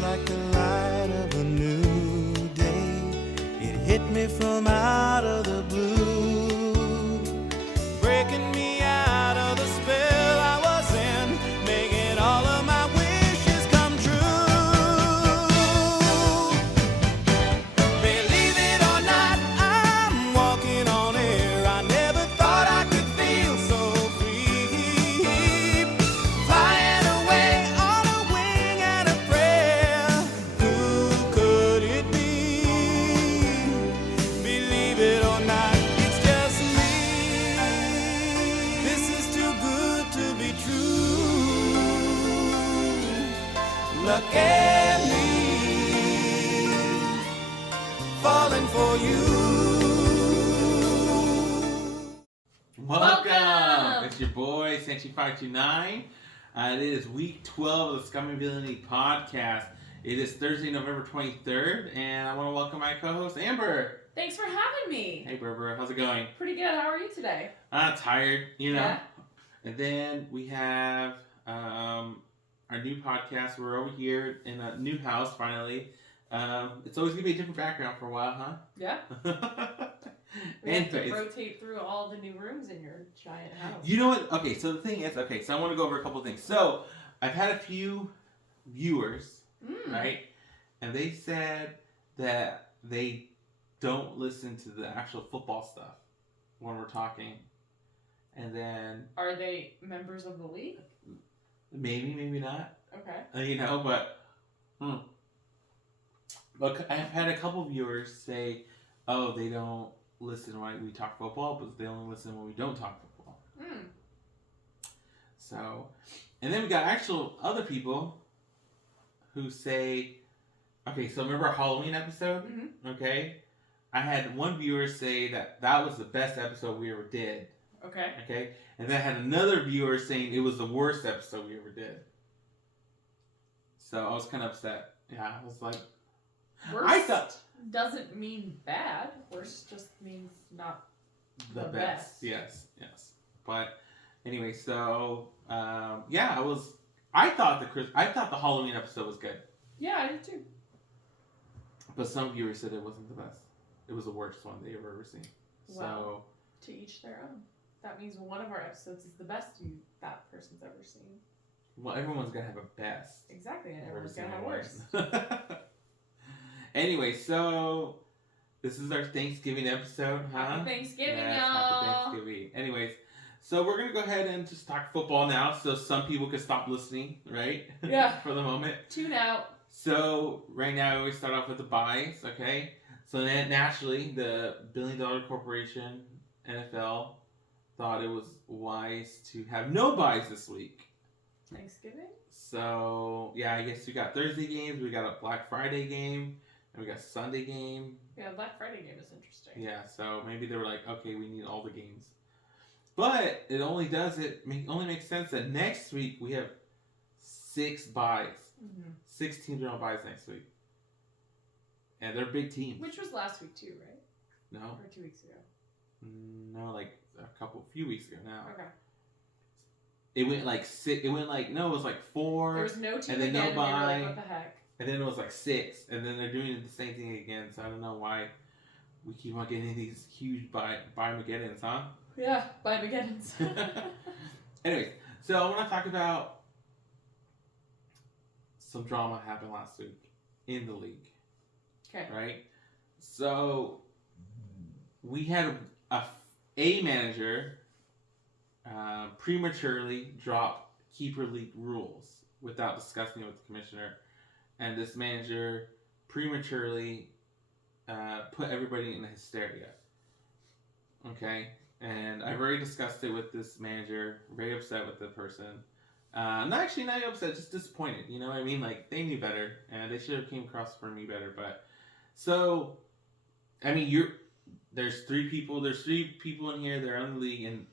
like the light of a new day. It hit me from out of the blue, breaking me out of the spell I was in, making all of my wishes come true. Believe it or not, I'm walking on air. I never thought I could feel so free, flying away on a wing and a prayer. Who could it be? Believe it or not, it's just me. This is too good to be true. Look at me, falling for you. Welcome! It's your boy, Senchi529. It is week 12 of the Scum and Villainy podcast. It is Thursday, November 23rd, and I want to welcome my co-host, Amber. Thanks for having me. Hey, Berber, how's it going? Pretty good. How are you today? Tired, you know. Yeah. And then we have our new podcast. We're over here in a new house, finally. It's always going to be a different background for a while, huh? Yeah. We have to Anyways. rotate through all the new rooms in your giant house. You know what? Okay, so the thing is, so I want to go over a couple of things. So, I've had a few viewers, right? And they said that they don't listen to the actual football stuff when we're talking. And then Are they members of the league? maybe not. Okay. You know, but But I've had a couple viewers say, oh, they don't listen when we talk football, but they only listen when we don't talk football. So, and then we got actual other people who say, okay, so remember our Halloween episode? Mm-hmm. Okay? I had one viewer say that was the best episode we ever did. Okay. Okay? And then I had another viewer saying it was the worst episode we ever did. So I was kind of upset. Yeah, I was like, Worst I thought doesn't mean bad. Worst just means not the the best. best. Yes. But anyway, so I thought the Halloween episode was good. Yeah, I did too. But some viewers said it wasn't the best. It was the worst one they've ever seen. Well, to each their own. That means one of our episodes is the best that person's ever seen. Well, everyone's gonna have a best. Exactly, and everyone's Every gonna have single worse. one. Anyway, so this is our Thanksgiving episode, huh? Happy Thanksgiving, Yes, y'all. Happy Thanksgiving. Anyways, so we're gonna go ahead and just talk football now, so some people can stop listening, right? Yeah. For the moment. Tune out. So right now, we always start off with the buys, okay? So then naturally, the billion-dollar corporation NFL thought it was wise to have no buys this week. Thanksgiving? So yeah, I guess we got Thursday games, we got a Black Friday game, and we got Sunday game. Yeah, Black Friday game is interesting. Yeah, so maybe they were like, okay, we need all the games. But it only makes sense that next week we have 6 buys. Mm-hmm. 6 teams are on buys next week. And they're big teams. Which was last week too, right? No. Or 2 weeks ago? No, like few weeks ago now. Okay. It went like 6, it was like 4. There was no team and then again, no and they were bye. like, what the heck? And then it was like 6, and then they're doing the same thing again. So I don't know why we keep on getting these huge buy-mageddons, huh? Yeah, bye McGinnons. Anyways, so I want to talk about some drama happened last week in the league. Okay. Right? So we had a manager prematurely drop keeper league rules without discussing it with the commissioner. And this manager prematurely put everybody in hysteria. Okay? And I've already discussed it with this manager. Very upset with the person. Not upset, just disappointed. You know what I mean? Like, they knew better. And they should have came across for me better. But, so, I mean, there's 3 people. There's 3 people in here. They're on the league. And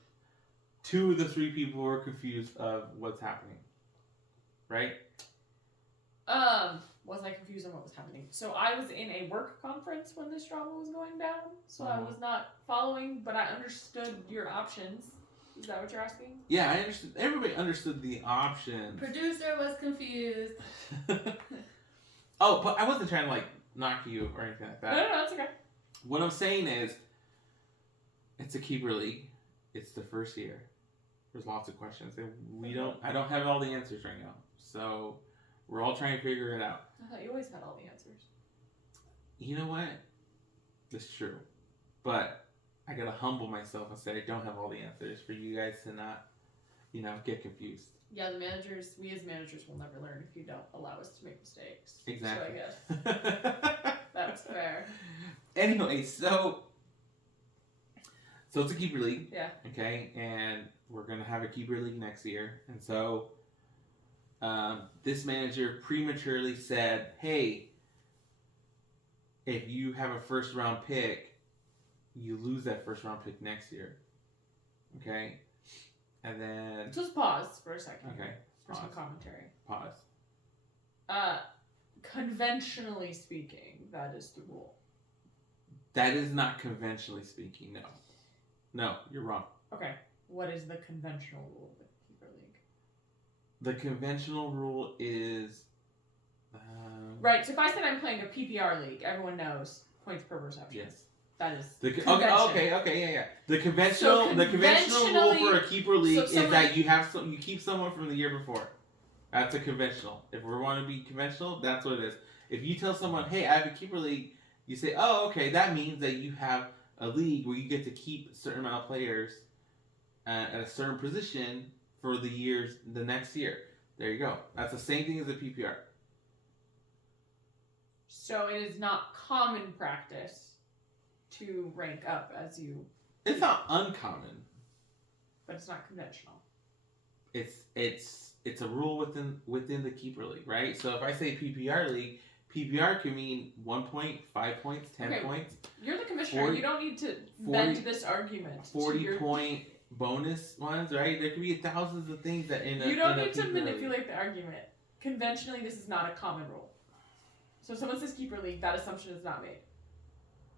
2 of the 3 people were confused of what's happening. Right? Was I confused on what was happening? So I was in a work conference when this drama was going down, so I was not following, but I understood your options. Is that what you're asking? Yeah, I understood. Everybody understood the options. Producer was confused. Oh, but I wasn't trying to like knock you or anything like that. No, that's okay. What I'm saying is, it's a keeper league. It's the first year. There's lots of questions, and I don't have all the answers right now. So we're all trying to figure it out. I thought you always had all the answers. You know what? That's true. But I gotta humble myself and say I don't have all the answers for you guys to not, get confused. Yeah, we as managers will never learn if you don't allow us to make mistakes. Exactly. So I guess that's fair. Anyway, so it's a keeper league. Yeah. Okay, and we're gonna have a keeper league next year, and so this manager prematurely said, "Hey, if you have a first round pick, you lose that first round pick next year." Okay, and then Just pause for a second. okay, For some commentary. pause. Conventionally speaking, that is the rule. That is not conventionally speaking. No, you're wrong. Okay. What is the conventional rule of the keeper league? The conventional rule is Right. So if I said I'm playing a PPR league, everyone knows points per reception. yes. That is Okay, yeah. The conventional rule for a keeper league is that you keep someone from the year before. That's a conventional. If we want to be conventional, that's what it is. If you tell someone, "Hey, I have a keeper league," you say, "Oh, okay, that means that you have a league where you get to keep a certain amount of players at a certain position for the next year." There you go. That's the same thing as a PPR. So it is not common practice to rank up as you. It's not uncommon. But it's not conventional. It's a rule within the keeper league, right? So if I say PPR league, PPR can mean 1 point, 5 points, 10 points. You're the commissioner. 40, you don't need to bend this argument. 40-point bonus ones, right? There could be thousands of things that You don't need to manipulate the argument. Conventionally, this is not a common rule. So if someone says keeper league, that assumption is not made.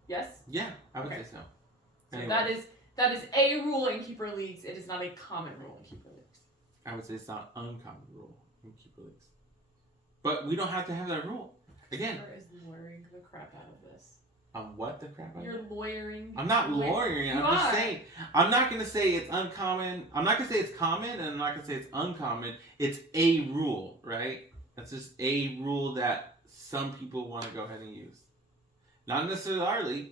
Yes? Yeah, I would say so. So Anyway. that is a rule in keeper leagues. It is not a common rule in keeper leagues. I would say it's not an uncommon rule in keeper leagues. But we don't have to have that rule. Again. Trevor is lawyering the crap out of this. What the crap? You're lawyering. I'm not lawyering. I'm just saying. I'm not going to say it's uncommon. I'm not going to say it's common, and I'm not going to say it's uncommon. It's a rule, right? That's just a rule that some people want to go ahead and use. Not necessarily our league.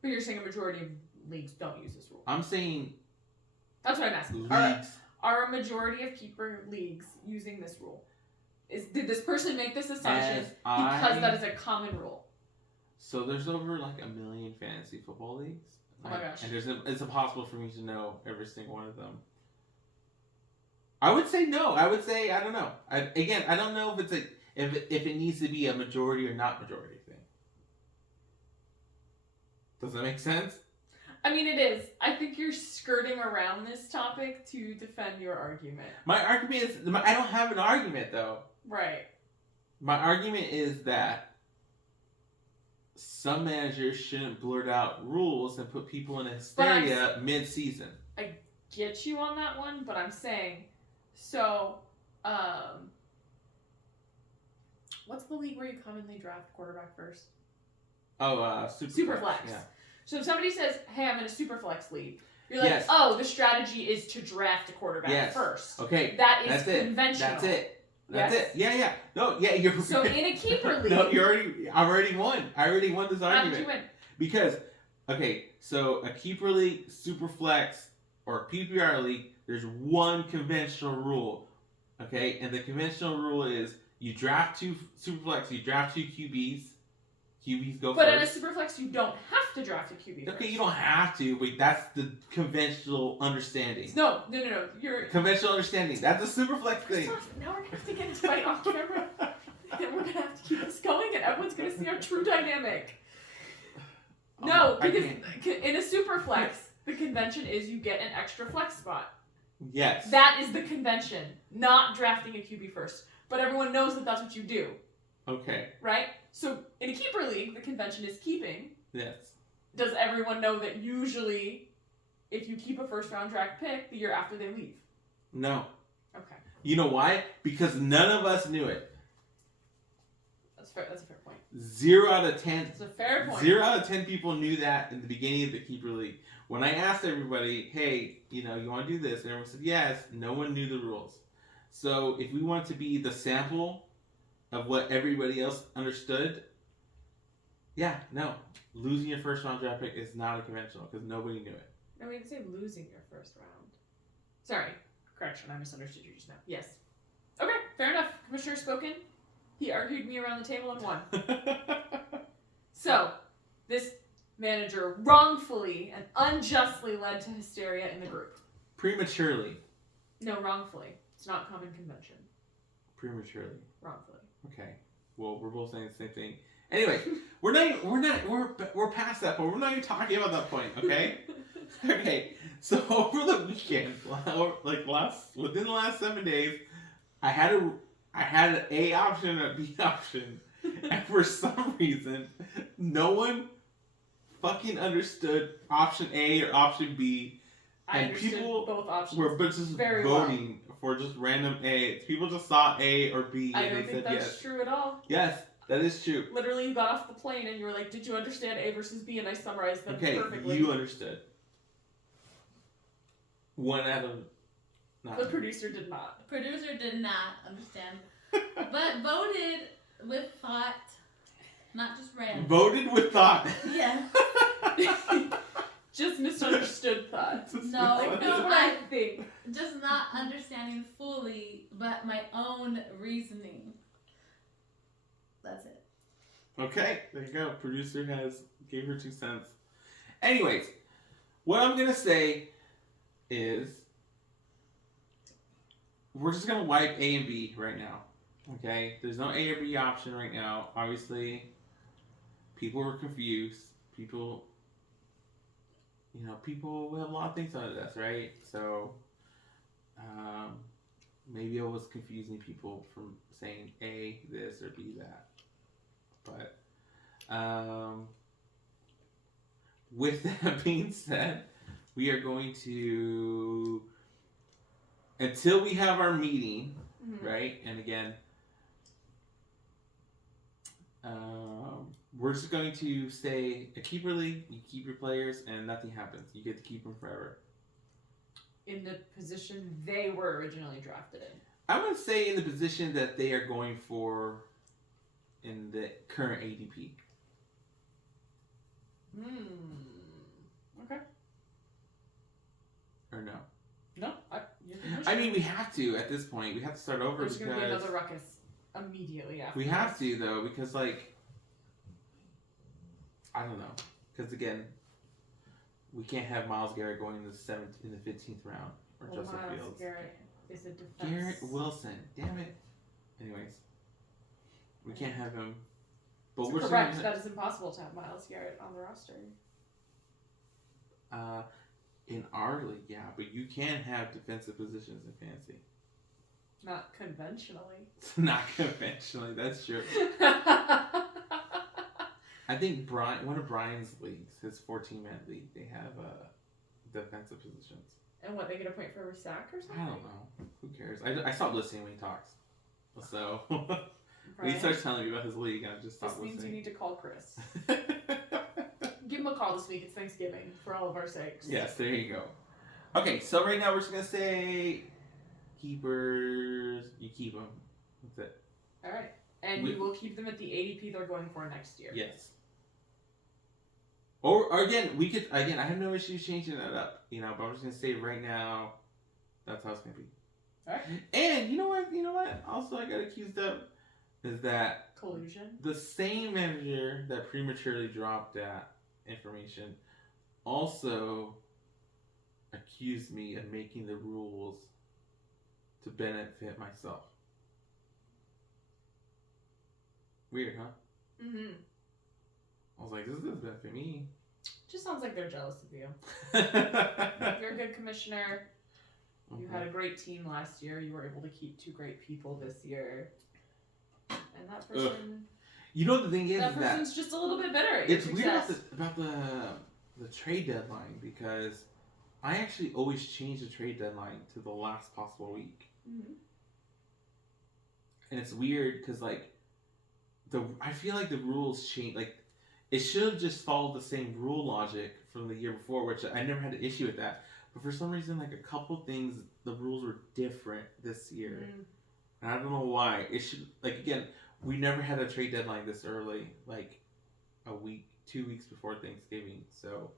But you're saying a majority of leagues don't use this rule. I'm saying that's what I'm asking. Leagues. Are a majority of keeper leagues using this rule? Did this person make this assumption because that is a common rule? So there's over like 1 million fantasy football leagues. Oh my gosh. And it's impossible for me to know every single one of them. I would say no. I would say I don't know. I don't know if if it needs to be a majority or not majority thing. Does that make sense? I mean, it is. I think you're skirting around this topic to defend your argument. My argument is I don't have an argument though. Right. My argument is that some managers shouldn't blurt out rules and put people in hysteria mid-season. I get you on that one, but I'm saying, so, what's the league where you commonly draft quarterback first? Oh, Superflex. Yeah. Yeah. So if somebody says, "Hey, I'm in a Superflex league," you're like, Yes. "Oh, the strategy is to draft a quarterback first." Okay. That's Conventional. conventional. That's it. Yes. Yeah. No, yeah, you're So in a keeper league. No, I already won. I already won this argument. How did you win? Because, okay, so a keeper league, Superflex, or a PPR league, there's one conventional rule. Okay? And the conventional rule is you draft 2 Superflex, you draft 2 QBs. QBs go but first. in a Superflex, you don't have to draft a QB Okay, first. you don't have to, but that's the conventional understanding. No. You're Conventional understanding. That's a Superflex thing. Now we're gonna have to get this fight off camera, and we're gonna have to keep this going, and everyone's gonna see our true dynamic. No, because in a Superflex, the convention is you get an extra flex spot. Yes. That is the convention, not drafting a QB first. But everyone knows that that's what you do. Okay. Right? So in a keeper league, the convention is keeping. Yes. Does everyone know that usually, if you keep a first round draft pick, the year after they leave? No. Okay. You know why? Because none of us knew it. That's That's a fair point. 0 out of 10. That's a fair point. 0 out of 10 people knew that in the beginning of the Keeper League. When I asked everybody, hey, you want to do this? And everyone said yes. No one knew the rules. So if we want to be the sample of what everybody else understood, losing your first round draft pick is not a conventional because nobody knew it. No, we didn't say losing your first round. Sorry. Correction, I misunderstood you just now. Yes. Okay, fair enough. Commissioner spoken. He argued me around the table and won. So, this manager wrongfully and unjustly led to hysteria in the group. Prematurely. No, wrongfully. It's not common convention. Prematurely. Wrongfully. Okay. Well, we're both saying the same thing. Anyway, we're past that point. We're not even talking about that point, okay? Okay. So over the weekend, within the last 7 days, I had an A option and a B option, and for some reason, no one fucking understood option A or option B, and people both options were just voting for just random A. People just saw A or B, and they said yes. I don't think that's true at all. Yes, that is true. Literally, you got off the plane and you were like, "Did you understand A versus B?" And I summarized them perfectly. Okay, you understood. 1 out of 9. The producer did not. Producer did not understand, but voted with thought, not just random. Voted with thought. Yeah. Just misunderstood thought. No, I think. Just not understanding fully, but my own reasoning. That's it. Okay, there you go. Producer gave her 2 cents. Anyways, what I'm gonna say is we're just gonna wipe A and B right now. Okay? There's no A or B option right now. Obviously, people were confused. People will have a lot of things on this, right? So, maybe I was confusing people from saying A this or B that. But, with that being said, we are going to, until we have our meeting, right? And again, we're just going to say a keeper league, you keep your players, and nothing happens. You get to keep them forever. In the position they were originally drafted in. I would say in the position that they are going for in the current ADP. Okay. Or no? No. I mean, we have to at this point. We have to start over There's because going to be another ruckus immediately after. We have to though because I don't know. Because again, we can't have Myles Garrett going in the 15th round or Justin Myles Fields. Garrett is a defense. Garrett Wilson, damn it. Anyways, we can't have him. But we're correct. That is impossible to have Myles Garrett on the roster. In our league, yeah, but you can have defensive positions in fantasy. Not conventionally. Not conventionally, that's true. I think one of Brian's leagues, his 14-man league, they have defensive positions. And what, they get a point for every sack or something? I don't know. Who cares? I stopped listening when he talks. So, when he Brian, starts telling me about his league, I just stopped listening. This means you need to call Chris. Give him a call this week. It's Thanksgiving, for all of our sakes. Yes, there you go. Okay, so right now we're just going to say keepers, you keep them. That's it. All right. And you will keep them at the ADP they're going for next year. Yes. Or again, I have no issues changing that up, but I'm just going to say right now, that's how it's going to be. All right. And you know what? Also, I got accused of is that collusion. The same manager that prematurely dropped that information also accused me of making the rules to benefit myself. Weird, huh? Mm-hmm. I was like, this doesn't benefit me. Just sounds like they're jealous of you. You're a good commissioner. You had a great team last year. You were able to keep 2 great people this year. And that person... You know what the thing is? That person's just a little bit bitter at It's your weird success. about the trade deadline because I actually always change the trade deadline to the last possible week. Mm-hmm. And it's weird because I feel like the rules change. Like, it should have just followed the same rule logic from the year before, which I never had an issue with that. But for some reason, like a couple things, the rules were different this year, and I don't know why. It should, like, again, we never had a trade deadline this early, like a week, 2 weeks before Thanksgiving. So,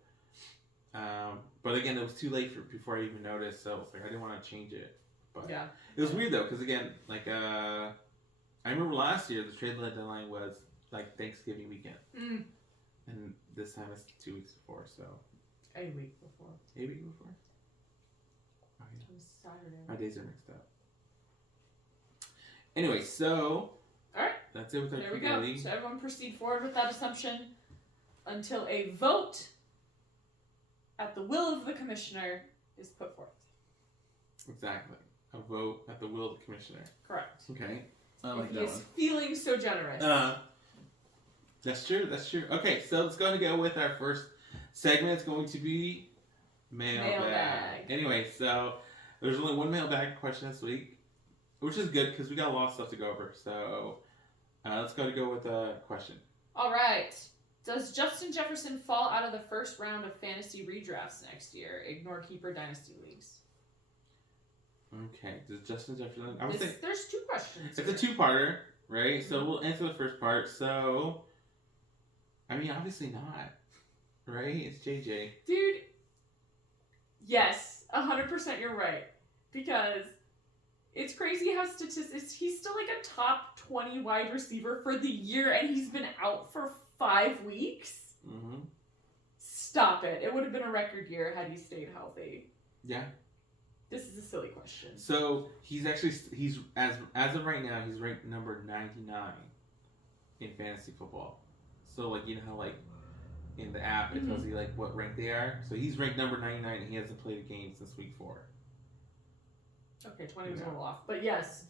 but again, it was too late before I even noticed. So it's like I didn't want to change it. But Yeah. it was weird though, because again, like I remember last year the trade deadline was like Thanksgiving weekend, and this time it's 2 weeks before. So A week before. A week before. Oh, yeah. It was Saturday. My days are mixed up. Anyway, so Alright. that's it with our There we go. So everyone proceed forward with that assumption until a vote at the will of the commissioner is put forth. Exactly. A vote at the will of the commissioner. Correct. Okay. I If like he that is one. feeling so generous. That's true. That's true. Okay, so let's go ahead and go with our first segment. It's going to be mailbag. Anyway, so there's only one mailbag question this week, which is good because we got a lot of stuff to go over. So let's go with a question. All right. Does Justin Jefferson fall out of the first round of fantasy redrafts next year? Ignore keeper dynasty leagues. Okay. Does Justin Jefferson? I would say There's two questions. it's a two-parter, right? So we'll answer the first part. So, I mean, obviously not, right? It's JJ. Dude, yes, 100% you're right. Because it's crazy how statistics, he's still like a top 20 wide receiver for the year and he's been out for 5 weeks? Mm-hmm. Stop it. It would have been a record year had he stayed healthy. Yeah. This is a silly question. So he's as of right now he's ranked number 99 in fantasy football. So like you know how like in the app it tells you like what rank they are. So he's ranked number 99 and he hasn't played a game since week 4. Okay, 20 was a little off, but yes,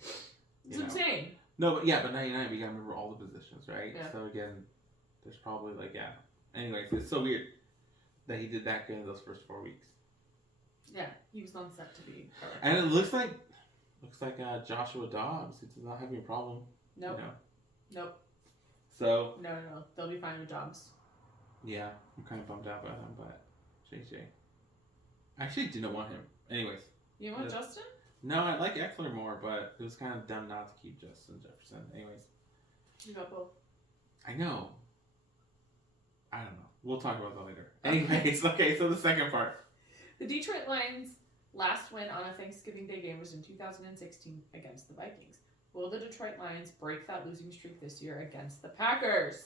it's insane. No, but 99 we gotta remember all the positions, right? Yeah. So again, there's probably like Anyways, it's so weird that he did that good in those first 4 weeks. Yeah, he was on set to be. And it looks like Joshua Dobbs. He does not have any problem. Nope. You know? Nope. So No. They'll be fine with jobs. yeah, I'm kind of bummed out about him, but JJ. I actually didn't want him. Anyways. You want Justin? No, I like Eckler more, but it was kind of dumb not to keep Justin Jefferson. Anyways. You got both. I know. I don't know. We'll talk about that later. Anyways, okay, so the second part. The Detroit Lions' last win on a Thanksgiving Day game was in 2016 against the Vikings. Will the Detroit Lions break that losing streak this year against the Packers?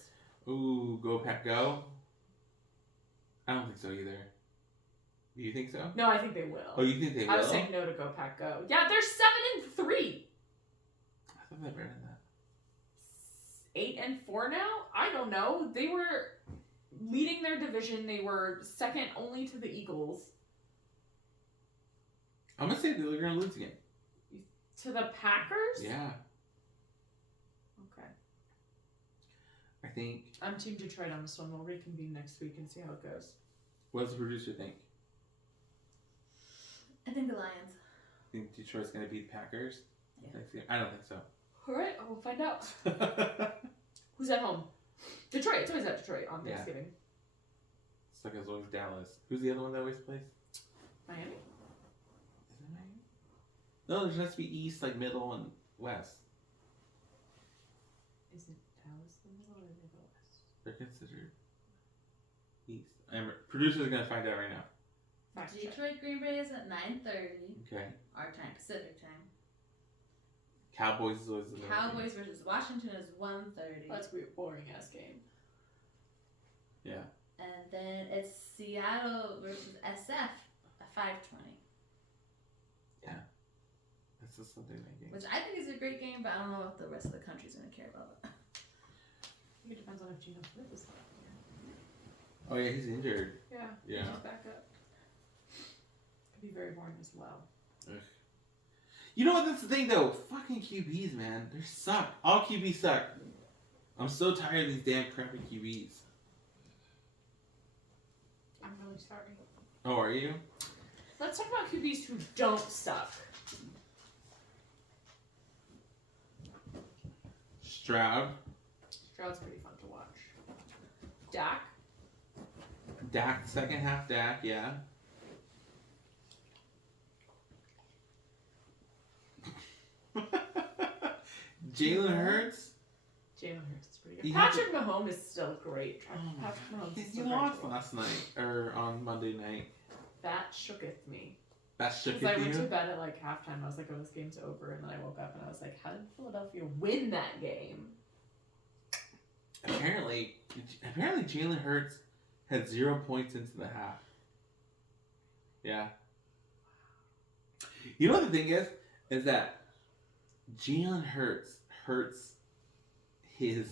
Ooh, go Pack go. I don't think so either. Do you think so? No, I think they will. Oh, you think they will? I was saying no to Go Pack Go. Yeah, they're 7-3. I thought they were better than that. 8-4 now? I don't know. They were leading their division. They were second only to the Eagles. I'm gonna say they're gonna lose again. To the Packers? Yeah. Okay. I think. I'm Team Detroit on this one. We'll reconvene next week and see how it goes. What does the producer think? I think the Lions. Think Detroit's gonna beat the Packers? Yeah. I don't think so. Alright, we'll find out. Who's at home? Detroit. It's always at Detroit on Thanksgiving. It's like it's always Dallas. Who's the other one that always plays? Miami? Is it Miami? No, there has to be East, like middle and West. Is it Dallas the middle or the West? They're considered East. Producer's gonna find out right now. Fact check. Detroit Green Bay is at 9:30 Okay. our time, Pacific time. Cowboys is always the middle. Cowboys versus Washington is 1:30. That's a boring ass game. Yeah. And then it's Seattle versus SF at 5:20. That's just something that game. Which I think is a great game, but I don't know if the rest of the country's going to care about it. I think it depends on if Geno Smith is back. Oh yeah, he's injured. Yeah. Yeah. He's back up. Could be very boring as well. Ugh. You know what? That's the thing though. Fucking QBs, man. They suck. All QBs suck. I'm so tired of these damn crappy QBs. I'm really sorry. Oh, are you? Let's talk about QBs who don't suck. Stroud. Stroud's pretty fun to watch. Dak. Dak, second half Dak, yeah. Jalen Hurts. Jalen Hurts is pretty good. You have Patrick Mahomes is still great. Patrick Mahomes is He still great. lost to watch. last night or on Monday night. That shooketh me. That shook Because I went to you. bed at like halftime. I was like, oh, this game's over. And then I woke up and I was like, how did Philadelphia win that game? Apparently Jalen Hurts had 0 points into the half. Yeah. You know what the thing is that Jalen Hurts hurts his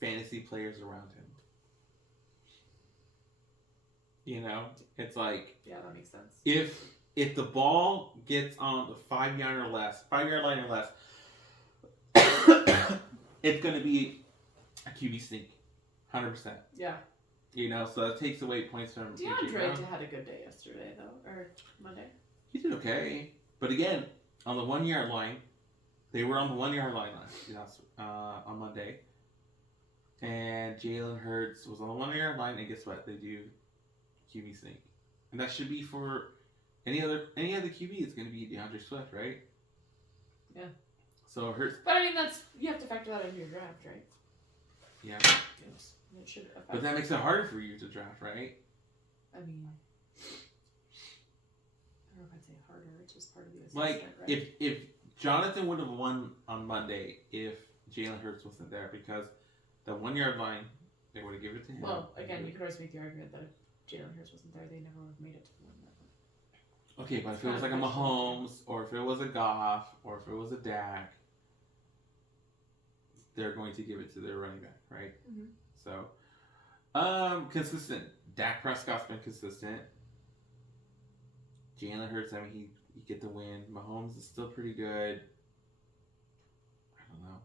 fantasy players around him. You know, it's like Yeah, that makes sense. if the ball gets on the 5 yard line or less, it's gonna be a QB sneak, 100%. Yeah. You know, so that takes away points from AJ DeAndre Brown. had a good day yesterday, though, or Monday. He did okay, but again, on the 1 yard line, they were on the 1 yard line on Monday, and Jalen Hurts was on the 1 yard line, and guess what? They do QB sneak, and that should be for any other QB. It's going to be DeAndre Swift, right? Yeah. So Hurts, But I mean, you have to factor that into your draft, right? yeah, Yes. It should affect. but that makes it harder for you to draft, right? I mean, I don't know if I'd say harder. It's just part of the assessment, Like right? if Jonathan would have won on Monday if Jalen Hurts wasn't there, because the 1 yard line they would have given it to him. Well, again, you could always make the argument that if Jalen Hurts wasn't there, they never would have made it to the 1 yard line. Okay, but if it was like a Mahomes, or if it was a Goff, or if it was a Dak, they're going to give it to their running back, right? Mhm. So, consistent. Dak Prescott's been consistent. Jalen Hurts, I mean, he get the win. Mahomes is still pretty good. I don't know.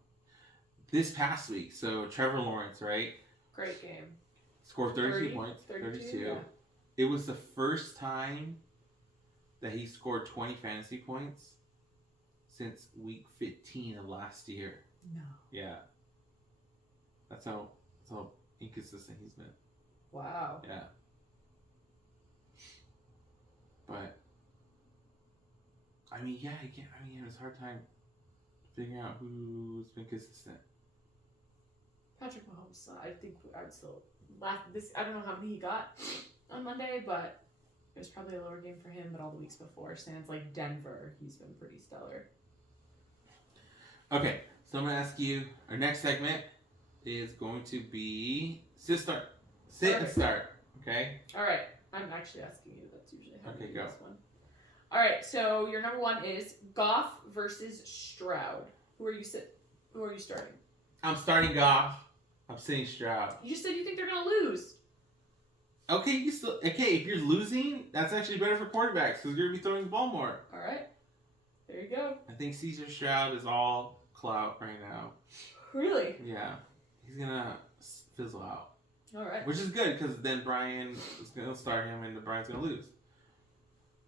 This past week, so Trevor Lawrence, right? Great game. Scored 32 30, points. 32. Yeah. It was the first time that he scored 20 fantasy points since week 15 of last year. No. Yeah. That's how inconsistent he's been. Wow. Yeah. But I mean, yeah, he has a hard time figuring out who's been consistent. Patrick Mahomes, I think I'd still laugh. I don't know how many he got on Monday, but it was probably a lower game for him. But all the weeks before, sans like Denver, he's been pretty stellar. Okay, so I'm gonna ask you. Our next segment is going to be sit and start. Okay. All right, I'm actually asking you. That's usually how we do Go. this one. All right, so your number one is Goff versus Stroud. Who are you starting? I'm starting Goff. I'm sitting Stroud. You just said you think they're gonna lose. Okay, if you're losing, that's actually better for quarterbacks because you're gonna be throwing the ball more. All right, there you go. I think Caesar Stroud is all clout right now. Really? Yeah, he's gonna fizzle out, All right. which is good because then Brian is gonna start him and Brian's gonna lose,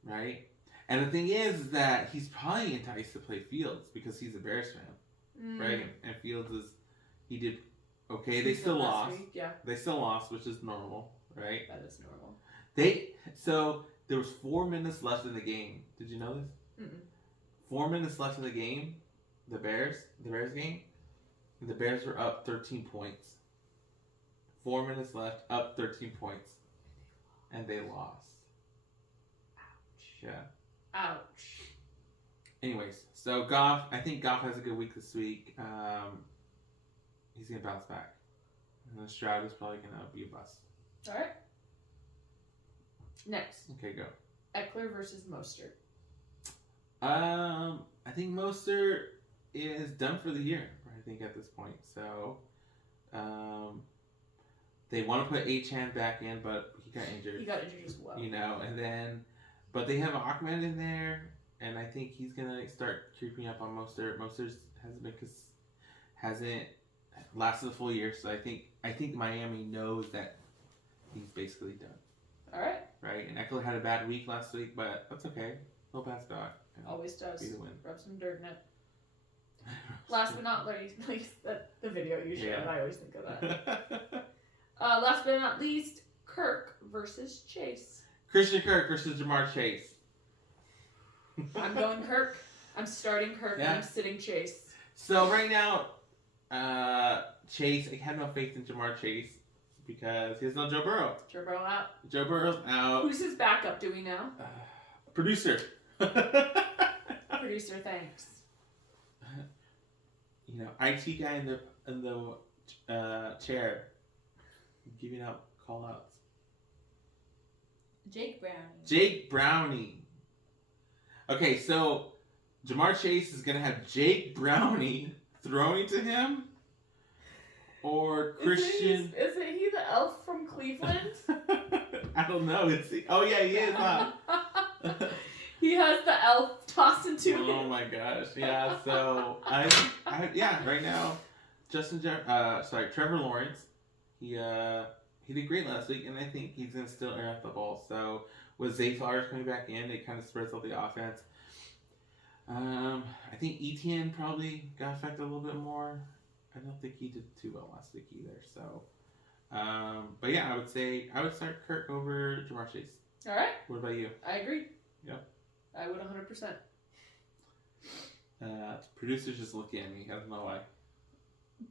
right? And the thing is that he's probably enticed to play Fields because he's a Bears fan, right? And Fields he did okay. They still lost. Yeah, They still lost, which is normal, right? that is normal. So there was 4 minutes left in the game. Did you know this? Mm-mm. 4 minutes left in the game. The Bears game. And the Bears were up 13 points. 4 minutes left, up 13 points, and they lost. Ouch. Yeah. Ouch. Anyways, so Goff. I think Goff has a good week this week. He's gonna bounce back, and then Stroud is probably gonna be a bust. All right. Next, Okay, go. Eckler versus Mostert. I think Mostert is done for the year. I think at this point, so they want to put Achane back in, but he got injured. He got injured as well. You know, and then, but they have Ahmed in there, and I think he's gonna start creeping up on Mostert. Mostert hasn't lasted a full year, so I think Miami knows that he's basically done. All right. Right, and Eckler had a bad week last week, but that's okay. He'll bounce back. And Always does. be the win. Rub some dirt in it. Last but not least, the video you showed, Yeah. I always think of that. Last but not least, Kirk versus Chase. Christian Kirk versus Jamar Chase. I'm going Kirk. I'm starting Kirk and Yeah. I'm sitting Chase. So right now, Chase, I have no faith in Jamar Chase because he has no Joe Burrow. Joe Burrow out. Joe Burrow's out. Who's his backup? Do we know? Producer. Producer, thanks. You know, IT guy in the chair, giving out call outs. Jake Browning. Jake Browning. Okay, so Jamar Chase is gonna have Jake Browning throwing to him, or Christian. Isn't he the elf from Cleveland? I don't know. Oh yeah, he is. Huh? He has the elf tossing to him. Oh my gosh, yeah. So right now, Trevor Lawrence, he did great last week, and I think he's gonna still air out the ball. So with Zay Flowers coming back in, it kind of spreads out the offense. I think Etienne probably got affected a little bit more. I don't think he did too well last week either. So, but yeah, I would start Kirk over Jamar Chase. All right. What about you? I agree. Yep. I would 100%. Producer's just looking at me. I don't know why.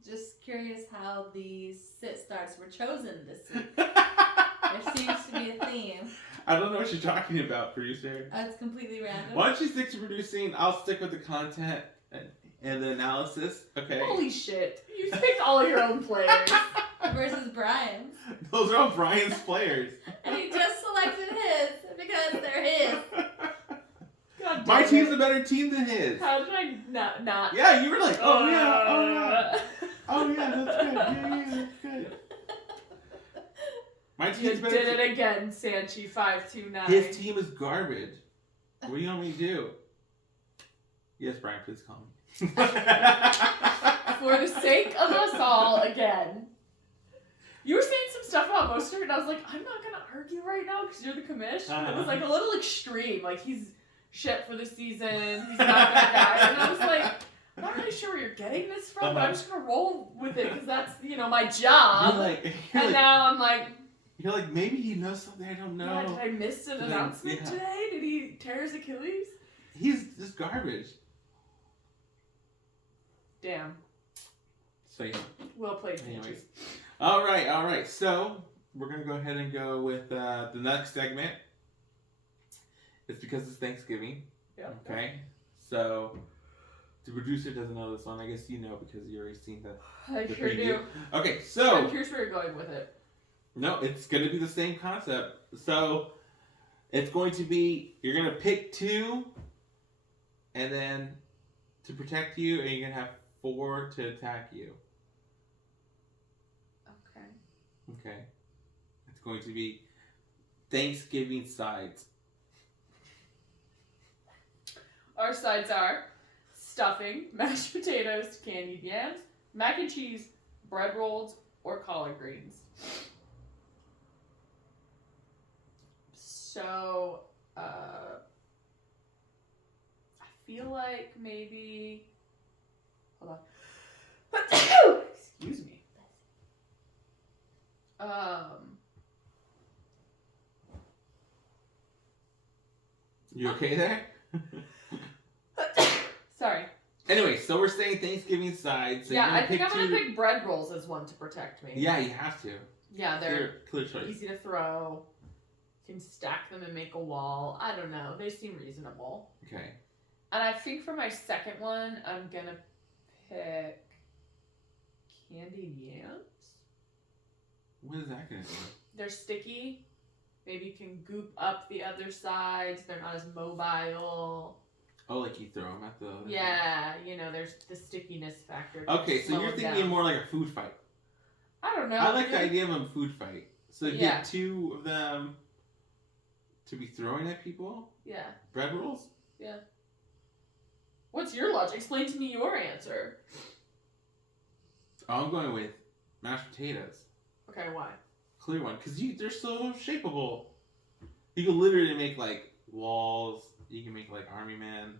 Just curious how the sit starts were chosen this week. There seems to be a theme. I don't know what you're talking about, producer. It's completely random. Why don't you stick to producing? I'll stick with the content and the analysis. Okay. Holy shit. You picked all your own players. Versus Brian's. Those are all Brian's players. And he just selected his because they're his. God My damn team's it. a better team than his. How did I not? Yeah, you were like, oh yeah, that's good. Yeah, that's good. My You team's better. did it again, Sanchi 529. His team is garbage. What do you want me to do? Yes, Brian, please call me. For the sake of us all, again. You were saying some stuff about Mostert, and I was like, I'm not gonna argue right now because you're the commish. It was like a little extreme. Like, he's shit for the season. He's not gonna die. And I was like, I'm not really sure where you're getting this from, but I'm just gonna roll with it because that's, my job. Now I'm like, you're like, maybe he knows something I don't know. yeah, did I miss an announcement today? Did he tear his Achilles? He's just garbage. Damn. So yeah. Well played, Anyways. All right. So we're gonna go ahead and go with the next segment. It's because it's Thanksgiving. Yeah. Okay. So the producer doesn't know this one. I guess you know because you already seen I the sure preview. do. Okay. So Here's where you're going with it. no, it's gonna be the same concept. So it's going to be you're gonna pick 2, and then to protect you, and you're gonna have 4 to attack you. Okay. Okay. It's going to be Thanksgiving sides. Our sides are stuffing, mashed potatoes, candied yams, mac and cheese, bread rolls, or collard greens. So, I feel like maybe. Hold on. Excuse me. You okay there? Sorry. Anyway, so we're saying Thanksgiving sides. So Yeah, I think I'm 2. gonna pick bread rolls as one to protect me. Yeah, you have to. Yeah, they're Clear choice. easy to throw. You can stack them and make a wall. I don't know. They seem reasonable. Okay. And I think for my second one, I'm gonna pick candied yams. What is that gonna do? They're sticky. Maybe you can goop up the other sides. They're not as mobile. Oh, like you throw them at the other side? Yeah, there's the stickiness factor. Okay, so Slow you're them thinking down. more like a food fight. I don't know. I like the dude. idea of a food fight. So you Yeah. get 2 of them to be throwing at people? Yeah. Bread rolls? Yeah. What's your logic? Explain to me your answer. Oh, I'm going with mashed potatoes. Okay, why? Clear one. Because they're so shapeable. You can literally make like walls. You can make like army men.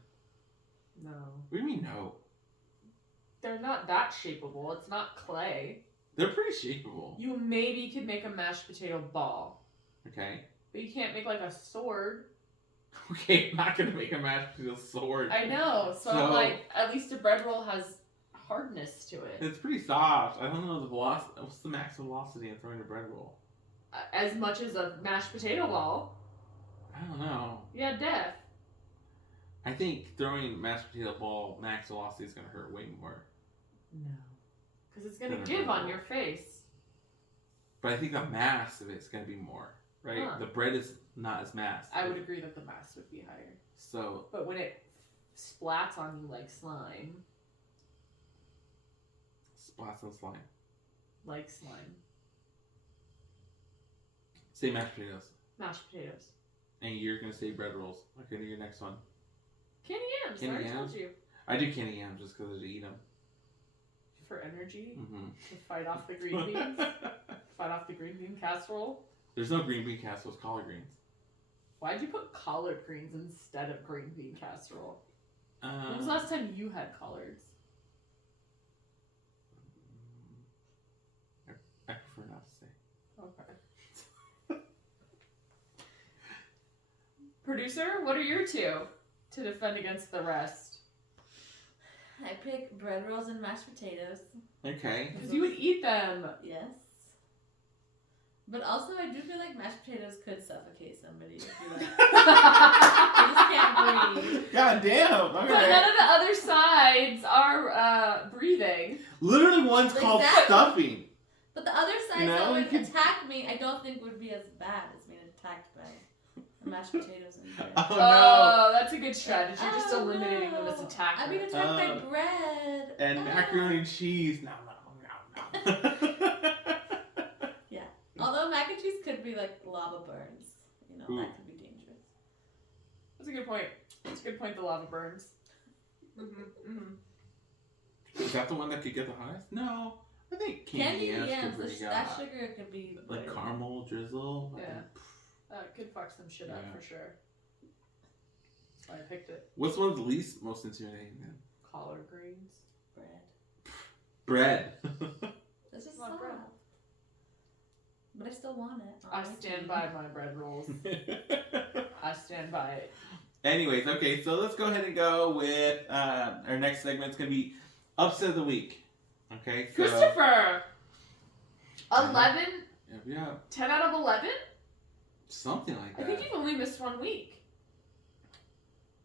No. What do you mean no? They're not that shapeable. It's not clay. They're pretty shapeable. You maybe could make a mashed potato ball, Okay. but you can't make like a sword. Okay, I'm not gonna make a mashed potato sword. I know. So I'm like, at least a bread roll has hardness to it. It's pretty soft. I don't know the velocity. What's the max velocity in throwing a bread roll? As much as a mashed potato ball. I don't know. Yeah, death. I think throwing mashed potato ball max velocity is gonna hurt way more. No. Because it's going Then to a give bread on roll. your face. But I think the mass of it's gonna be more, right? Huh. The bread is not as mass. I would agree that the mass would be higher. So But when it splats on you like slime, splats on slime. like slime, Say mashed potatoes, mashed potatoes. and you're gonna say bread rolls. Okay, your next one. Candy yams, Candy I already yams? told you. I do candy yams just because I eat them. For energy, Mm-hmm. to fight off the green beans, fight off the green bean casserole. There's no green bean casserole, it's collard greens. Why'd you put collard greens instead of green bean casserole? When was the Uh, last time you had collards? I prefer not to say. Okay. Producer, what are your two to defend against the rest? I pick bread rolls and mashed potatoes. Okay. Because you would eat them. Yes. But also, I do feel like mashed potatoes could suffocate somebody if you like. You just can't breathe. God damn. But none of the other sides are breathing. Literally one's called Exactly. stuffing. But the other sides You know, that would you could- attack me, I don't think would be as bad as being attacked by the mashed potatoes and bread. Oh Oh, that's a good strategy. Just Oh, eliminating them as no. attackers. I'm being attacked by bread. And Ah. macaroni and cheese. No, no, no, no. Yeah. Although mac and cheese could be like lava burns. You know, Ooh. that could be dangerous. That's a good point. That's a good point. The lava burns. Mm-hmm. Is that the one that could get the highest? No. I think candy yams could the bring that out sugar could be like good. caramel drizzle. I Yeah. think. Could fuck some shit up Yeah. for sure. That's why I picked it. What's one of the least most intimidating then? Collard greens. bread. Bread. This is Not soft. bread. But I still want it. I stand by my bread rolls. I stand by it. Anyways, okay, so let's go ahead and go with our next segment. It's going to be Upset of the Week. Okay, so... Christopher! 11? Yeah, 10 out of 11? something like I that. think you've only missed 1 week.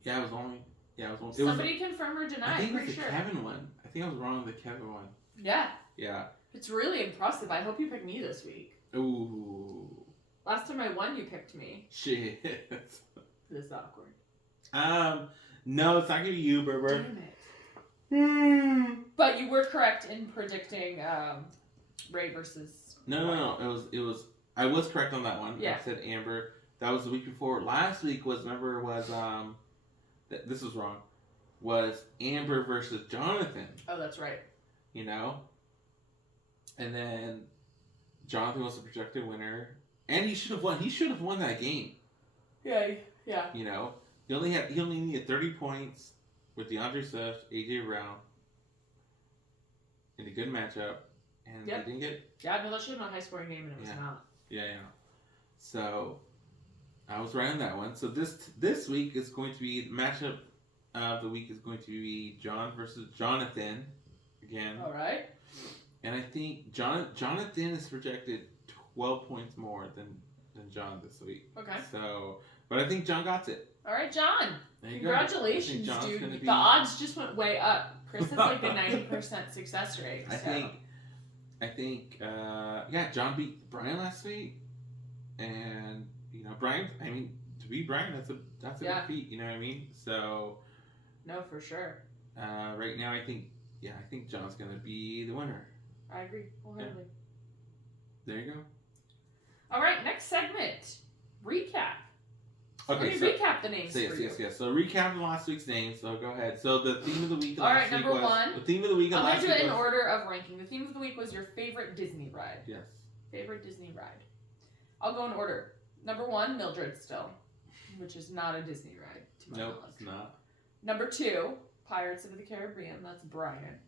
Yeah, it was only... Yeah, it was... Somebody confirm or deny, I think it pretty was the sure. Kevin one. I think I was wrong on the Kevin one. Yeah. Yeah. It's really impressive. I hope you pick me this week. Ooh. Last time I won, you picked me. Shit. This is awkward. No, it's not going to be you, Berber. Damn it. But you were correct in predicting Ray versus... No. It was. I was correct on that one. Yeah. I said Amber. That was the week before. Last week was this was wrong. Was Amber versus Jonathan. Oh, that's right. You know. And then Jonathan was the projected winner, and he should have won. He should have won that game. Yeah. You know. He only needed 30 points with DeAndre Swift, AJ Brown, in a good matchup, and Yep. they didn't get. Yeah, no, that should have been a high-scoring game, and it was Yeah. not. Yeah. So I was right on that one. So this week is going to be the matchup of the week is going to be John versus Jonathan again, All right. and I think Jonathan is projected 12 points more than John this week. Okay. So, but I think John got it. All right, John. There you go. I Congratulations, think John's dude. gonna be- The odds just went way up. Chris has like a 90% success rate. I so. think, yeah, John beat Brian last week, and you know, Brian. I mean, to beat Brian, that's a Yeah. big feat. You know what I mean? So, No, for sure. right now, I think John's gonna be the winner. I agree wholeheartedly. There you go. All right, next segment. Recap. Okay, Let me so recap the names for you. yes. So recap last week's names. So go ahead. So the theme of the week. All right, last week number was, one. The theme of the week. I'm last going to do week it in was- order of ranking. The theme of the week was your favorite Disney ride. Yes. Favorite Disney ride. I'll go in order. Number 1, Mildred still, which is not a Disney ride to my Nope, knowledge. it's not. Number 2, Pirates of the Caribbean. That's Brian.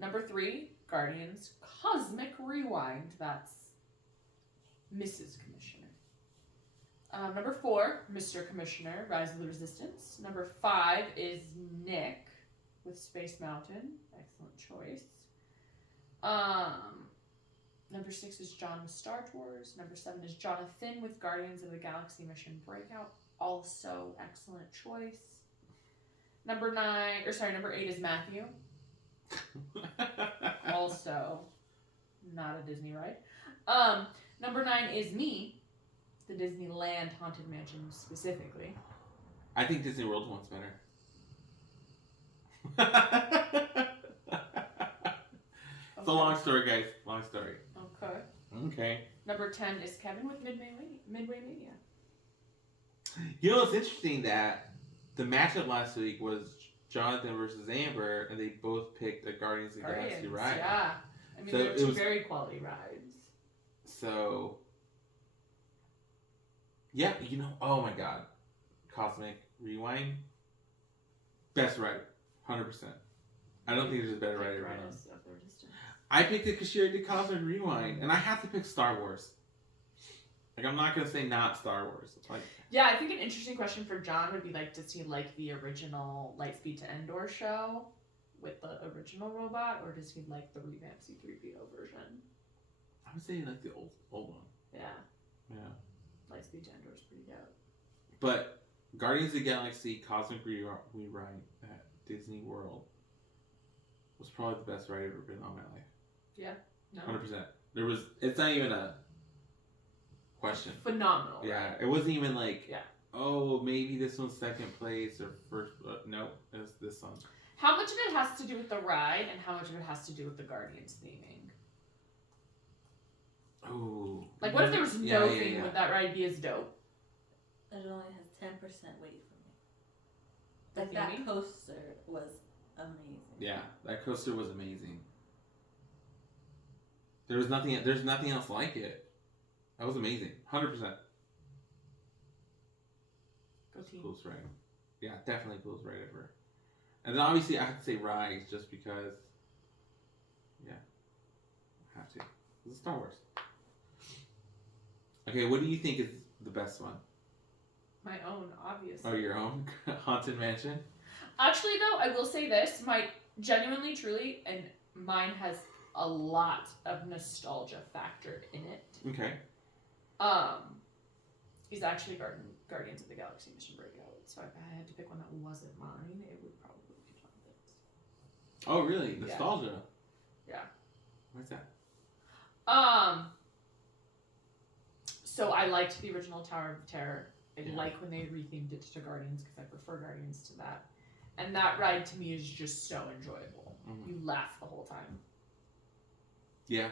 Number 3, Guardians Cosmic Rewind. That's Mrs. Commissioner. Number 4, Mr. Commissioner, Rise of the Resistance. Number 5 is Nick with Space Mountain. Excellent choice. Number 6 is John with Star Tours. Number 7 is Jonathan with Guardians of the Galaxy Mission Breakout. Also excellent choice. Number 8 is Matthew. Also not a Disney ride. Number 9 is me, the Disneyland Haunted Mansion specifically. I think Disney World one's better. It's a long story, guys. Long story. Okay. Okay. Number 10 is Kevin with Midway Mania. You know, it's interesting that the matchup last week was Jonathan versus Amber, and they both picked a Guardians of the Galaxy ride. Yeah. I mean, So they're it two was- very quality rides. So, yeah, you know, oh my god. Cosmic Rewind. Best ride. 100%. I don't think there's a better ride ever done. Rise of the Resistance. I picked it because she already did Cosmic Rewind, and I have to pick Star Wars. Like, I'm not going to say not Star Wars. It's like, Yeah, I think an interesting question for John would be like, does he like the original Lightspeed to Endor show with the original robot, or does he like the revamped C-3PO version? I would say like the old one. Yeah, Yeah. Lightspeed to Endor is pretty dope. But Guardians of the Galaxy Cosmic Rewind at Disney World was probably the best ride I've ever been on in my life. Yeah, no, 100%. It's not even a question. phenomenal. Yeah, Ride. it wasn't even like, Yeah. oh, maybe this one's second place or first. No, it's this one. How much of it has to do with the ride, and how much of it has to do with the Guardians theming? Oh. Like, what if there was no Yeah, theme? yeah. Would that ride be as dope? It only has 10% weight for me. The Like that theming? coaster was amazing. Yeah, that coaster was amazing. There's nothing else like it. That was amazing. 100%. Go team. Coolest ride. Yeah, definitely coolest ride ever. And then obviously I have to say Rise just because. Yeah, I have to. This is Star Wars. Okay, what do you think is the best one? My own, obviously. Oh, your own Haunted Mansion. Actually, though, I will say this: my genuinely, truly, and mine has a lot of nostalgia factored in it. Okay. Is actually Guardians of the Galaxy Mission Breakout. So if I had to pick one that wasn't mine, it would probably be Jonathan's. Oh, really? Nostalgia. Yeah. What's that? So I liked the original Tower of Terror. I Yeah. like when they rethemed it to Guardians because I prefer Guardians to that. And that ride to me is just so enjoyable. Mhm. You laugh the whole time. Yeah,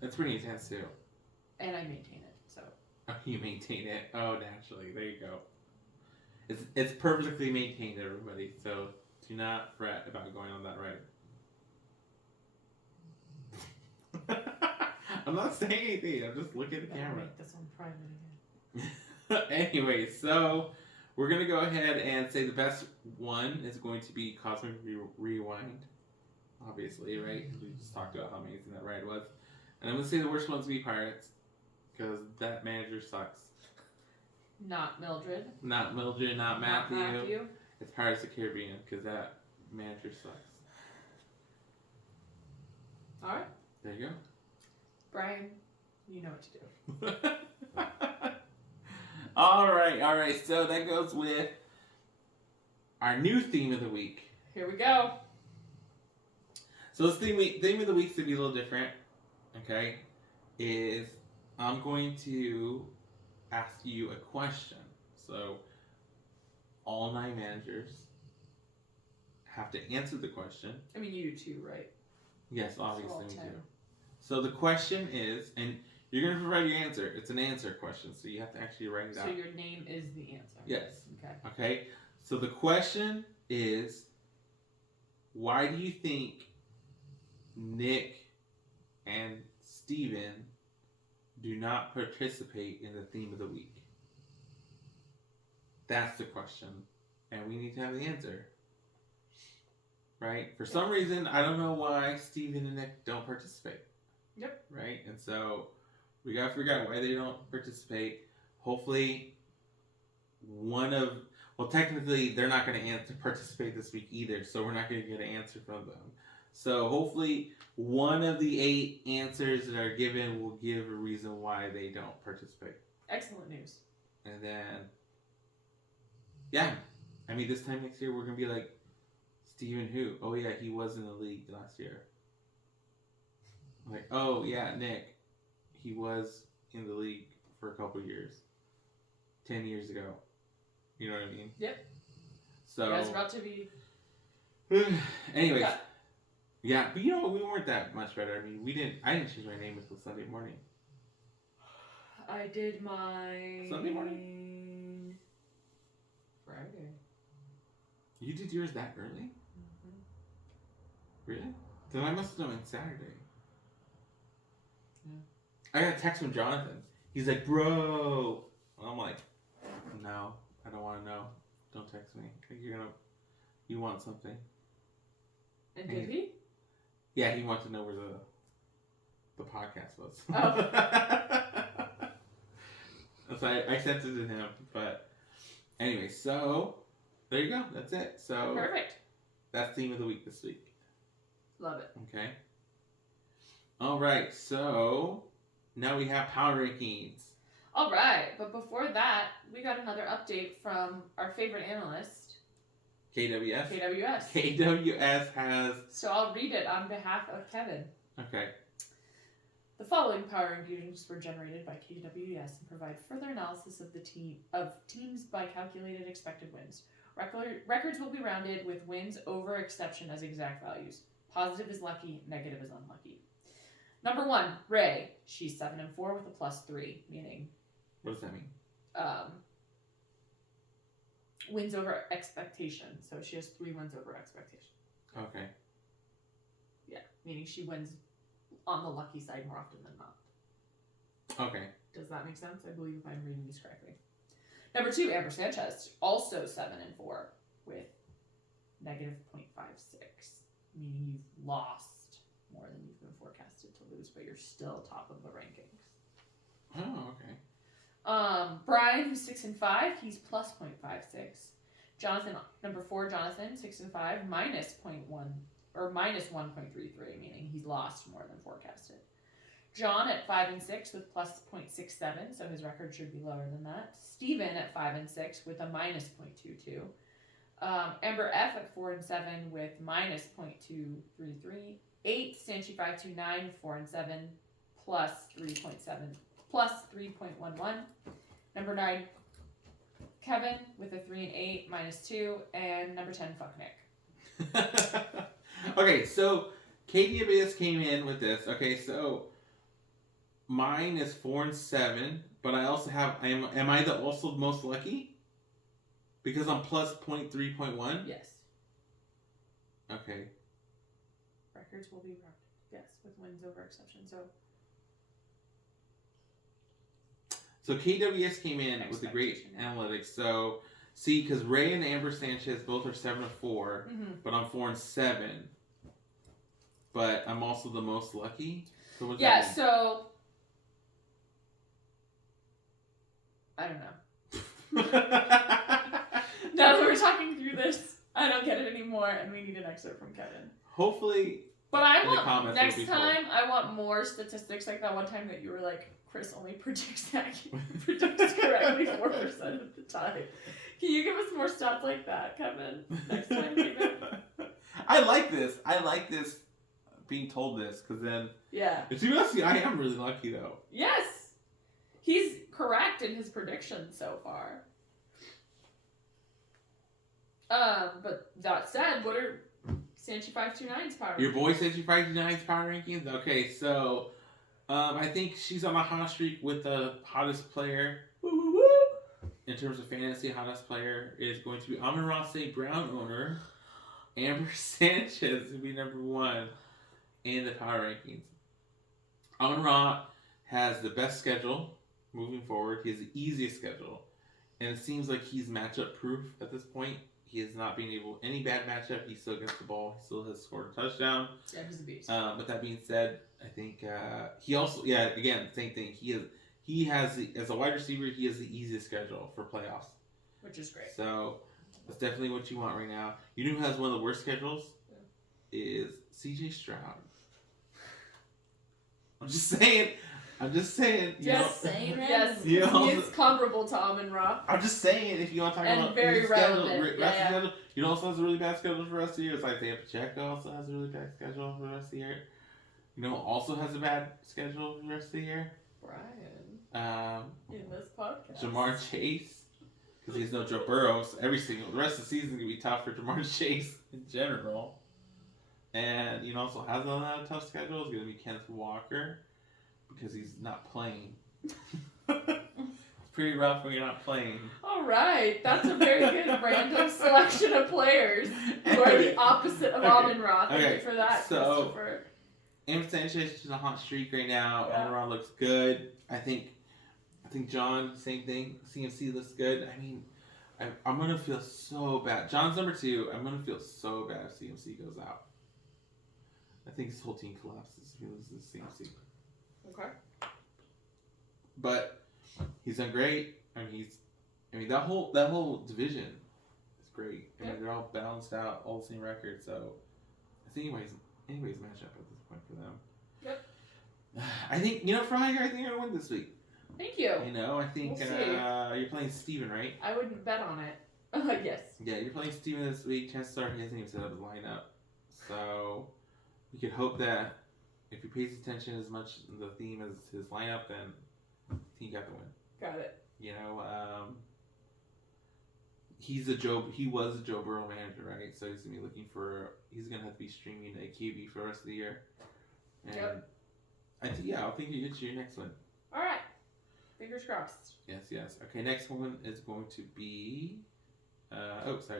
that's pretty intense too. And I maintain it, so. Oh, you maintain it. Oh, naturally. There you go. It's perfectly maintained, everybody. So do not fret about going on that ride. I'm not saying anything. I'm just looking at the Better camera. make this one private again. Anyway, so we're gonna go ahead and say the best one is going to be Cosmic Rewind. Obviously, right? 'Cause we just talked about how amazing that ride was. And I'm gonna say the worst one's to be Pirates, because that manager sucks. Not Mildred. Not Mildred, not Matthew. Not Matthew. It's Pirates of the Caribbean, because that manager sucks. Alright. There you Brian, you know what to do. go. Alright. So that goes with our new theme of the week. Here we go. So this theme of the week's to be a little different. Okay, is I'm going to ask you a question. So all 9 managers have to answer the question. I mean, you do too, right? Yes, all obviously we 10. do. So the question is, and you're going to provide your answer. It's an answer question, so you have to actually write it So out. your name is the answer. Yes. Okay. Okay. So the question is, why do you think Nick and Steven do not participate in the theme of the week? That's the question. And we need to have the answer. right? For some reason, I don't know why Steven and Nick don't participate. Yep. Right? And so we got to figure out why they don't participate. Hopefully, technically, they're not going to participate this week either, so we're not going to get an answer from them. So hopefully, one of the 8 answers that are given will give a reason why they don't participate. Excellent news. And then, yeah. I mean, this time next year, we're going to be like, Steven who? Oh, yeah, he was in the league last year. Like, oh, yeah, Nick. He was in the league for a couple years. 10 years ago. You know what I mean? Yep. So. You guys are about to be... Anyways. Yeah, but you know what? We weren't that much better. I mean, I didn't change my name until Sunday morning. I did my... Sunday morning? Friday. You did yours that early? Mm-hmm. Really? Then I must have done it Saturday. Yeah. I got a text from Jonathan. He's like, bro. And I'm like, no, I don't want to know. Don't text me. You want something. And did he? Yeah, he wanted to know where the podcast was. Oh. So I sent it to him. But anyway, so there you go. That's it. So Perfect. That's theme of the week this week. Love it. Okay. All right. So now we have power rankings. All right, but before that, we got another update from our favorite analyst, KWS. KWS. KWS has. So I'll read it on behalf of Kevin. Okay. The following power rankings were generated by KWS and provide further analysis of teams by calculated expected wins. Records will be rounded with wins over exception as exact values. Positive is lucky, negative is unlucky. Number 1, Ray. She's 7-4 with a +3, meaning. What does that mean? Wins over expectation. So she has 3 wins over expectation. Okay. Yeah, meaning she wins on the lucky side more often than not. Okay. Does that make sense? I believe if I'm reading this correctly. Number 2, Amber Sanchez, also 7-4 with -0.56, meaning you've lost more than you've been forecasted to lose, but you're still top of the rankings. Oh, okay. Brian, who's 6-5, he's +0.56. Jonathan, number 4, Jonathan, 6-5, -0.1 or -1.33, meaning he's lost more than forecasted. John at 5-6 with +0.67, so his record should be lower than that. Steven at 5-6 with a -0.22. Amber F at 4-7 with -0.233. 8, Stanchi 529, 4-7, +3.11. Number 9, Kevin with a 3-8, -2, and number 10, fuck Nick. Okay, so KWS came in with this. Okay, so mine is 4-7, but I also have. Am I the also most lucky? Because I'm +0.3.1. Yes. Okay. Records will be rounded. Yes, with wins over exception. So KWS came in with the great analytics. So see, because Ray and Amber Sanchez both are 7-4, but I'm 4-7. But I'm also the most lucky. So what's that mean? So I don't know. Now that we're talking through this, I don't get it anymore, and we need an excerpt from Kevin. Hopefully. But I want next time. I want more statistics like that one time that you were like, Chris only predicts correctly 4% of the time. Can you give us more stats like that, Kevin? Next time, maybe. I like this. Being told this, because then. Yeah. To be honest, I am really lucky though. Yes, he's correct in his predictions so far. But that said, what are Sanchi 529's power rankings? Your boy Sanchi 529's power rankings? Okay, so I think she's on a hot streak with the hottest player. Woo, woo, woo. In terms of fantasy, hottest player is going to be Amon-Ra St. Brown owner Amber Sanchez to be number 1 in the power rankings. Amon-Ra has the best schedule moving forward. He has the easiest schedule. And it seems like he's matchup proof at this point. He is not being able any bad matchup. He still gets the ball. He still has scored a touchdown. Yeah, he's a beast. But that being said, I think he also again same thing. He has as a wide receiver he has the easiest schedule for playoffs, which is great. So that's definitely what you want right now. You know who has one of the worst schedules? Is C.J. Stroud. I'm just saying. Yes, He is comparable to Amon-Ra. I'm just saying, if you want to talk about very relevant. Schedule, you know, also has a really bad schedule for the rest of the year. It's like Isaiah Pacheco also has a really bad schedule for the rest of the year. You know, also has a bad schedule for the rest of the year. Brian. In this podcast. Jamar Chase, because he's no Joe Burrow. So the rest of the season is gonna be tough for Jamar Chase in general. And you know, also has another tough schedule. It's gonna be Kenneth Walker. Because he's not playing. It's pretty rough when you're not playing. All right, that's a very good random selection of players who are the opposite of Amon-Ra. Thank you for that, Christopher. Amos Sanchez is on a hot streak right now. Yeah. Amon-Ra looks good. I think John, same thing. CMC looks good. I mean, I'm gonna feel so bad. John's number 2. I'm gonna feel so bad if CMC goes out. I think his whole team collapses if he loses CMC. Okay. But he's done great. I mean that whole division is great. I mean they're all balanced out, all the same record. So I think anyways matchup at this point for them. Yep. I think Fryer. I think you're gonna win this week. Thank you. I think we'll you're playing Steven, right? I wouldn't bet on it. Yes. Yeah, you're playing Steven this week. Chances are he hasn't even set up his lineup. So you could hope that if he pays attention as much to the theme as his lineup, then he got the win. Got it. He was a Joe Burrow manager, right? So he's gonna be he's gonna have to be streaming a QB for the rest of the year. And yep. I think you get your next one. All right. Fingers crossed. Yes. Okay, next one is going to be it's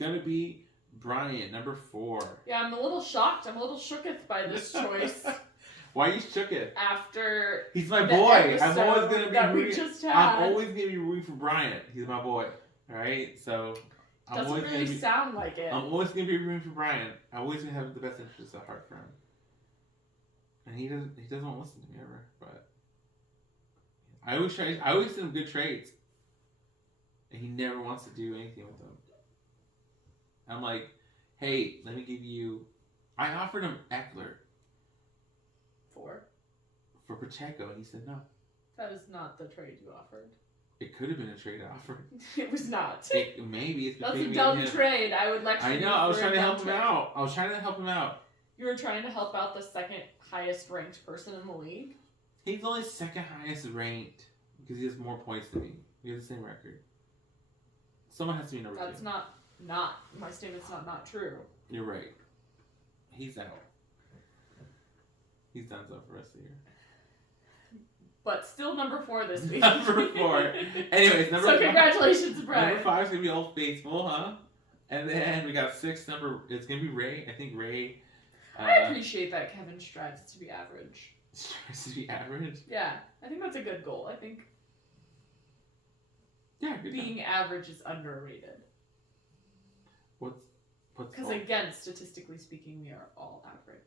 gonna be Brian, number 4. Yeah, I'm a little shocked. I'm a little shooketh by this choice. Why are you shooketh? After he's my boy. I'm always gonna be rooting for Brian. He's my boy. All right, so doesn't really sound like it. I'm always gonna be rooting for Brian. I'm always gonna have the best interests at heart for him. And he doesn't want to listen to me ever. But I always send him good trades, and he never wants to do anything with them. I'm like, hey, let me give you. I offered him Eckler for Pacheco, and he said no. That is not the trade you offered. It could have been a trade I offered. It was not. Maybe it's that's between a me dumb and him. trade. I would lecture you. I know. I was trying to help him out. You were trying to help out the second highest ranked person in the league. He's only second highest ranked because he has more points than me. We have the same record. Someone has to be number 2. That's not my statement's not true. You're right. He's out. He's done so for the rest of the year. But still number 4 this week. Number 4. Anyways, number 5. So congratulations, Brian. Number 5 is gonna be Old Faithful, huh? And then we got 6. It's gonna be Ray. I think Ray. I appreciate that Kevin strives to be average. Strives to be average. Yeah, I think that's a good goal. I think. Yeah, good being average is underrated. What's because again, statistically speaking, we are all average.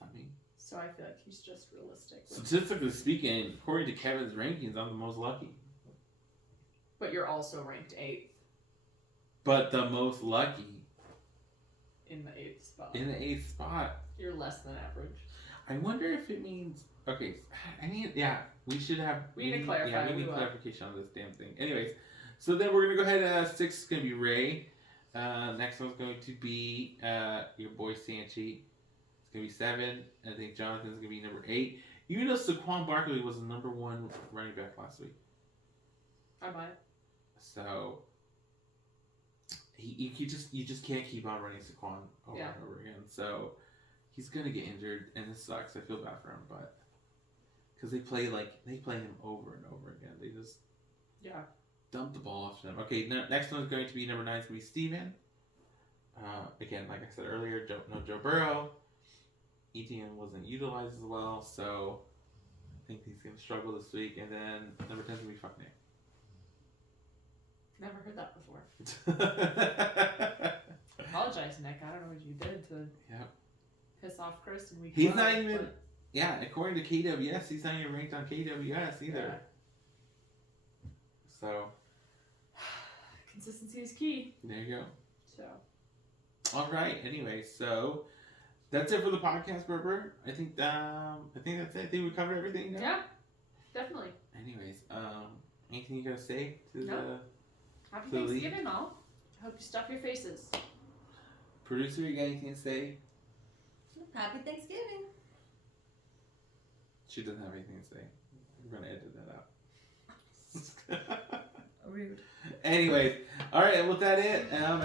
Not me. So I feel like he's just realistic. Statistically speaking, according to Kevin's rankings, I'm the most lucky. But you're also ranked 8th. But the most lucky. In the 8th spot. In the 8th spot. You're less than average. I wonder if it means. Okay, we should have. We need to clarify. Yeah, we need clarification on this damn thing. Anyways, so then we're gonna go ahead. 6 is gonna be Ray. Next one's going to be your boy Sanchi. It's gonna be 7. I think Jonathan's gonna be number 8. Even though Saquon Barkley was the number 1 running back last week. I might. So you just can't keep on running Saquon over and over again. So he's gonna get injured, and this sucks. I feel bad for him, but because they play him over and over again. They just dump the ball off to him. Okay, next one is going to be number 9. It's gonna be Steven. Again, like I said earlier, no Joe Burrow. ETN wasn't utilized as well, so I think he's gonna struggle this week. And then number 10 is gonna be Fuck Nick. Never heard that before. Apologize, Nick. I don't know what you did to piss off Chris in week He's 12, not even. but- Yeah, according to KWS, he's not even ranked on KWS either. Yeah. So Consistency is key. there you go. So. All right. Anyway, so that's it for the podcast, Berber. I think that's it. I think we covered everything. No? Yeah, definitely. Anyways, anything you gotta say to Nope. Happy to the league? Thanksgiving, all. I hope you stuff your faces. the producer? You got anything to say? Happy Thanksgiving. She doesn't have anything to say. We're gonna edit that out. Rude. Anyways, all right. With that, I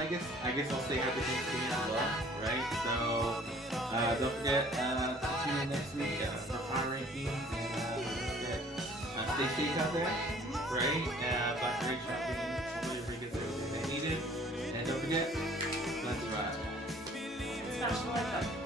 guess I'll say happy Thanksgiving as well, right? So don't forget to tune in next week for power rankings. Stay safe out there, right? Black Ray Shopping, hopefully everybody gets everything they needed, and don't forget, let's ride. Smash the like button.